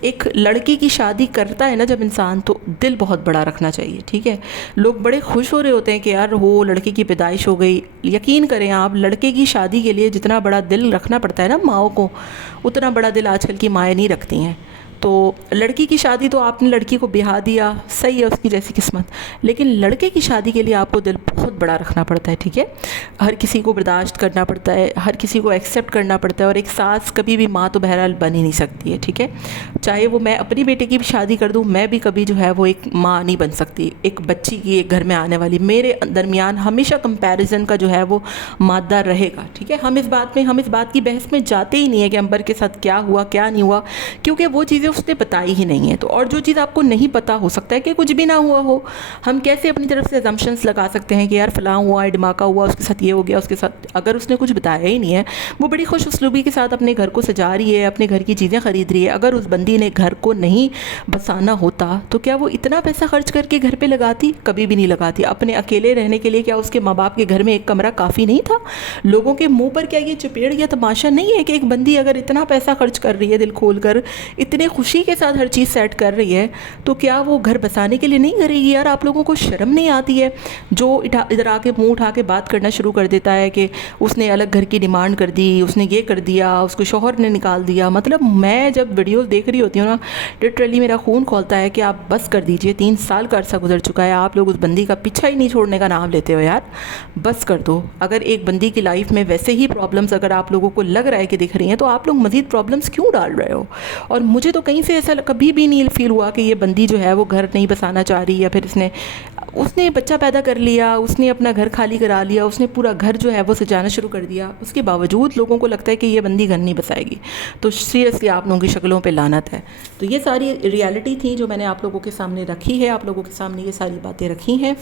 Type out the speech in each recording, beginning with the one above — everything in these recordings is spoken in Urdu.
ایک لڑکی کی شادی کرتا ہے نا جب انسان، تو دل بہت بڑا رکھنا چاہیے، ٹھیک ہے. لوگ بڑے خوش ہو رہے ہوتے ہیں کہ یار وہ لڑکے کی پیدائش ہو گئی. یقین کریں آپ، لڑکے کی شادی کے لیے جتنا بڑا دل رکھنا پڑتا ہے نا ماؤں کو، اتنا بڑا دل آج کل کی مائیں نہیں رکھتی ہیں. تو لڑکی کی شادی تو آپ نے لڑکی کو بیاہ دیا، صحیح ہے، اس کی جیسی قسمت. لیکن لڑکے کی شادی کے لیے آپ کو دل بہت بڑا رکھنا پڑتا ہے، ٹھیک ہے. ہر کسی کو برداشت کرنا پڑتا ہے، ہر کسی کو ایکسیپٹ کرنا پڑتا ہے. اور ایک ساس کبھی بھی ماں تو بہرحال بن ہی نہیں سکتی ہے، ٹھیک ہے. چاہے وہ میں اپنی بیٹے کی بھی شادی کر دوں، میں بھی کبھی جو ہے وہ ایک ماں نہیں بن سکتی ایک بچی کی، ایک گھر میں آنے والی. میرے درمیان ہمیشہ کمپیریزن کا جو ہے وہ مادہ رہے گا، ٹھیک ہے. ہم اس بات کی بحث میں جاتے ہی نہیں ہے کہ امبر کے ساتھ کیا ہوا کیا نہیں ہوا، کیونکہ وہ چیزیں اس نے بتائی ہی نہیں ہے. تو اور جو چیز آپ کو نہیں پتا، ہو سکتا ہے کہ کچھ بھی نہ ہوا ہو. ہم کیسے اپنی طرف سے اسمپشنز لگا سکتے ہیں کہ یار فلاں ہوا ہے، ڈھماکہ ہوا، اس کے ساتھ یہ ہو گیا، اس کے ساتھ. اگر اس نے کچھ بتایا ہی نہیں ہے، وہ بڑی خوش اسلوبی کے ساتھ اپنے گھر کو سجا رہی ہے، اپنے گھر کی چیزیں خرید رہی ہے. اگر اس بندی نے گھر کو نہیں بسانا ہوتا تو کیا وہ اتنا پیسہ خرچ کر کے گھر پہ لگاتی؟ کبھی بھی نہیں لگاتی. اپنے اکیلے رہنے کے لیے کیا اس کے ماں باپ کے گھر میں ایک کمرہ کافی نہیں تھا؟ لوگوں کے منہ پر کیا یہ چپیڑ یا تماشا نہیں ہے کہ ایک بندی اگر اتنا پیسہ خرچ کر رہی ہے دل کھول کر، اتنے خوشی کے ساتھ ہر چیز سیٹ کر رہی ہے، تو کیا وہ گھر بسانے کے لیے نہیں کرے گی؟ یار آپ لوگوں کو شرم نہیں آتی ہے؟ جو ادھر آ کے منہ اٹھا کے بات کرنا شروع کر دیتا ہے کہ اس نے الگ گھر کی ڈیمانڈ کر دی، اس نے یہ کر دیا، اس کو شوہر نے نکال دیا. مطلب میں جب ویڈیوز دیکھ رہی ہوتی ہوں نا، لٹرلی میرا خون کھولتا ہے کہ آپ بس کر دیجئے. 3 سال کا عرصہ گزر چکا ہے، آپ لوگ اس بندی کا پیچھا ہی نہیں چھوڑنے کا نام لیتے ہو. یار بس کر دو. اگر ایک بندی کی لائف میں ویسے ہی پرابلمز اگر آپ لوگوں کو لگ رہا ہے کہ دکھ رہی ہیں، تو آپ لوگ مزید پرابلمز کیوں ڈال رہے ہو؟ اور مجھے تو کہیں سے ایسا کبھی بھی نہیں فیل ہوا کہ یہ بندی جو ہے وہ گھر نہیں بسانا چاہ رہی، یا پھر اس نے بچہ پیدا کر لیا، اس نے اپنا گھر خالی کرا لیا، اس نے پورا گھر جو ہے وہ سجانا شروع کر دیا. اس کے باوجود لوگوں کو لگتا ہے کہ یہ بندی گھر نہیں بسائے گی. تو سیریسلی آپ لوگوں کی شکلوں پہ لعنت ہے. تو یہ ساری ریالٹی تھی جو میں نے آپ لوگوں کے سامنے رکھی ہے، آپ لوگوں کے سامنے یہ ساری باتیں رکھی ہیں.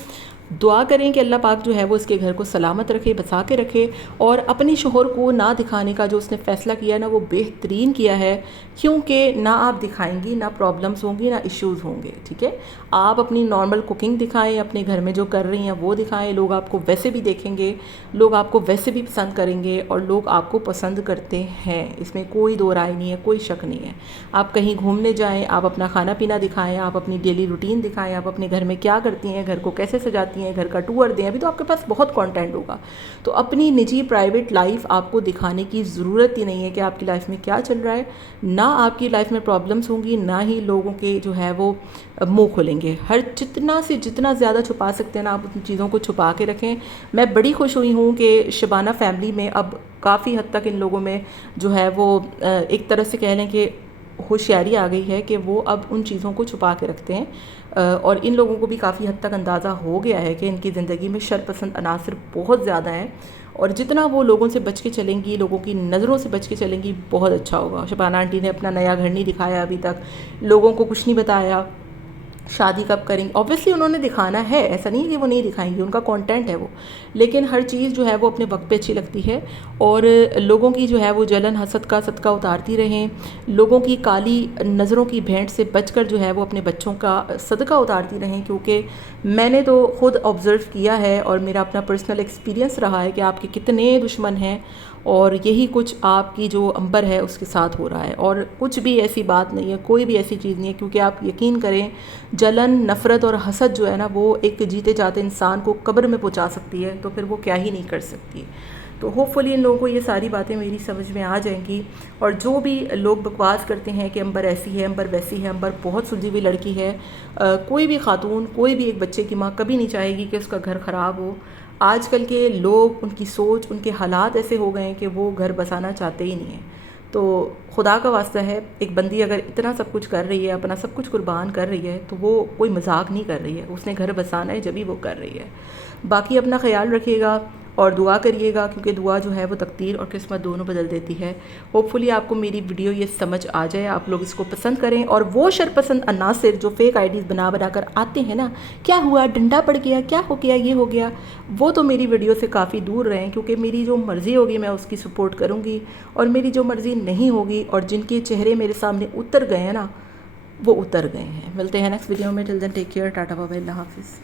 دعا کریں کہ اللہ پاک جو ہے وہ اس کے گھر کو سلامت رکھے، بسا کے رکھے. اور اپنی شوہر کو نہ دکھانے کا جو اس نے فیصلہ کیا نا، وہ بہترین کیا ہے. کیونکہ نہ آپ دکھائیں گی، نہ پرابلمس ہوں گی، نہ ایشوز ہوں گے، ٹھیک ہے. آپ اپنی نارمل کوکنگ دکھائیں، اپنے گھر میں جو کر رہی ہیں وہ دکھائیں. لوگ آپ کو ویسے بھی دیکھیں گے، لوگ آپ کو ویسے بھی پسند کریں گے، اور لوگ آپ کو پسند کرتے ہیں. اس میں کوئی دو رائے نہیں ہے، کوئی شک نہیں ہے. آپ کہیں گھومنے جائیں، آپ اپنا کھانا پینا دکھائیں، آپ اپنی ڈیلی روٹین دکھائیں، آپ اپنے گھر میں کیا کرتی ہیں، گھر کو کیسے سجاتی ہیں، گھر کا ٹور دیں. ابھی تو آپ کے پاس بہت کانٹینٹ ہوگا. تو اپنی نجی پرائیویٹ لائف آپ کو دکھانے کی ضرورت ہی نہیں ہے کہ آپ کی لائف میں کیا چل رہا ہے. نہ آپ کی لائف میں پرابلمس ہوں گی، نہ ہی لوگوں کے جو ہے وہ منہ کھولیں گے. جتنا زیادہ چھپا سکتے ہیں نا، آپ ان چیزوں کو چھپا کے رکھیں. میں بڑی خوش ہوئی ہوں کہ شبانہ فیملی میں اب کافی حد تک ان لوگوں میں جو ہے وہ ایک طرح سے کہہ لیں کہ ہوشیاری آ گئی ہے کہ وہ اب ان چیزوں کو چھپا کے رکھتے ہیں. اور ان لوگوں کو بھی کافی حد تک اندازہ ہو گیا ہے کہ ان کی زندگی میں شرپسند عناصر بہت زیادہ ہیں، اور جتنا وہ لوگوں سے بچ کے چلیں گی، لوگوں کی نظروں سے بچ کے چلیں گی، بہت اچھا ہوگا. شبانہ آنٹی نے اپنا نیا گھر نہیں دکھایا ابھی تک، لوگوں کو کچھ نہیں بتایا شادی کب کریں گی. اوبویسلی انہوں نے دکھانا ہے، ایسا نہیں ہے کہ وہ نہیں دکھائیں گی، ان کا کانٹینٹ ہے وہ. لیکن ہر چیز جو ہے وہ اپنے وقت پہ اچھی لگتی ہے. اور لوگوں کی جو ہے وہ جلن حسد کا صدقہ اتارتی رہیں، لوگوں کی کالی نظروں کی بھینٹ سے بچ کر جو ہے وہ اپنے بچوں کا صدقہ اتارتی رہیں. کیونکہ میں نے تو خود آبزرو کیا ہے، اور میرا اپنا پرسنل ایکسپیرینس رہا ہے کہ آپ کے کتنے دشمن ہیں، اور یہی کچھ آپ کی جو امبر ہے اس کے ساتھ ہو رہا ہے. اور کچھ بھی ایسی بات نہیں ہے، کوئی بھی ایسی چیز نہیں ہے. کیونکہ آپ یقین کریں، جلن، نفرت اور حسد جو ہے نا، وہ ایک جیتے جاتے انسان کو قبر میں پہنچا سکتی ہے. تو پھر وہ کیا ہی نہیں کر سکتی. تو ہوپ فلی ان لوگوں کو یہ ساری باتیں میری سمجھ میں آ جائیں گی. اور جو بھی لوگ بکواس کرتے ہیں کہ امبر ایسی ہے، امبر ویسی ہے، امبر بہت سلجھی ہوئی لڑکی ہے، کوئی بھی خاتون، کوئی بھی ایک بچے کی ماں کبھی نہیں چاہے گی کہ اس کا گھر خراب ہو. آج کل کے لوگ، ان کی سوچ، ان کے حالات ایسے ہو گئے ہیں کہ وہ گھر بسانا چاہتے ہی نہیں ہیں. تو خدا کا واسطہ ہے، ایک بندی اگر اتنا سب کچھ کر رہی ہے، اپنا سب کچھ قربان کر رہی ہے، تو وہ کوئی مذاق نہیں کر رہی ہے. اس نے گھر بسانا ہے جبھی وہ کر رہی ہے. باقی اپنا خیال رکھیے گا اور دعا کریے گا، کیونکہ دعا جو ہے وہ تقدیر اور قسمت دونوں بدل دیتی ہے. ہوپ فلی آپ کو میری ویڈیو یہ سمجھ آ جائے، آپ لوگ اس کو پسند کریں. اور وہ شرپسند عناصر جو فیک آئی ڈیز بنا کر آتے ہیں نا، کیا ہوا، ڈنڈا پڑ گیا، کیا ہو گیا، یہ ہو گیا، وہ تو میری ویڈیو سے کافی دور رہیں. کیونکہ میری جو مرضی ہوگی میں اس کی سپورٹ کروں گی، اور میری جو مرضی نہیں ہوگی، اور جن کے چہرے میرے سامنے اتر گئے ہیں نا، وہ اتر گئے ہیں. ملتے ہیں نیکسٹ ویڈیو میں. Till then take care, tata bye bye, اللہ حافظ.